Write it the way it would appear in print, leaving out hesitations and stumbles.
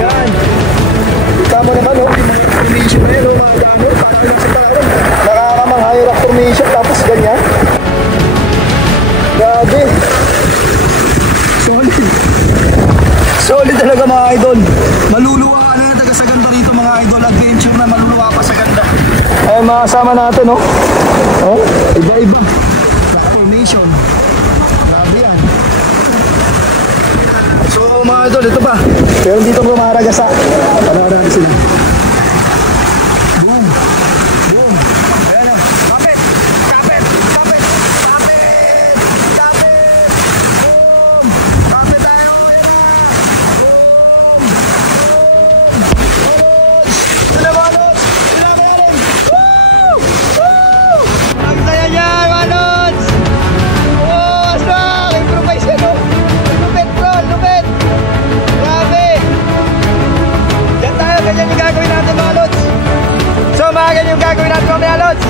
Yan. Kita mo naman, oh. Formation na yun, oh. Mga dami. Paano lang sa talawan. Nakakamang high rock formation. Tapos ganyan. Grabe. Solid. Solid talaga mga idol. Maluluwa ka na taga sa ganda rito mga idol. Adventure na maluluwa pa sa ganda. Ayun mga kasama natin, oh. Oh, iba-iba. Formation. Grabe yan. So mga idol, ito pa. Pero dito bumaragasa. Pararami sila. Boom. Boom. Ayan o. Kapit. Kapit. Kapit. Kapit. Kapit. Boom. Kapit tayo. Boom. Boom. Tinabalos. Tinabalos. Woo! Woo! Ang saya niya, Malods! Oh, aswang! Improvise ka, no? Lupit, bro! Lupit! Grabe! Yan tayo, ganyan yung gagawin natin, mga Lods! So, mga ganyan yung gagawin natin, mga Lods!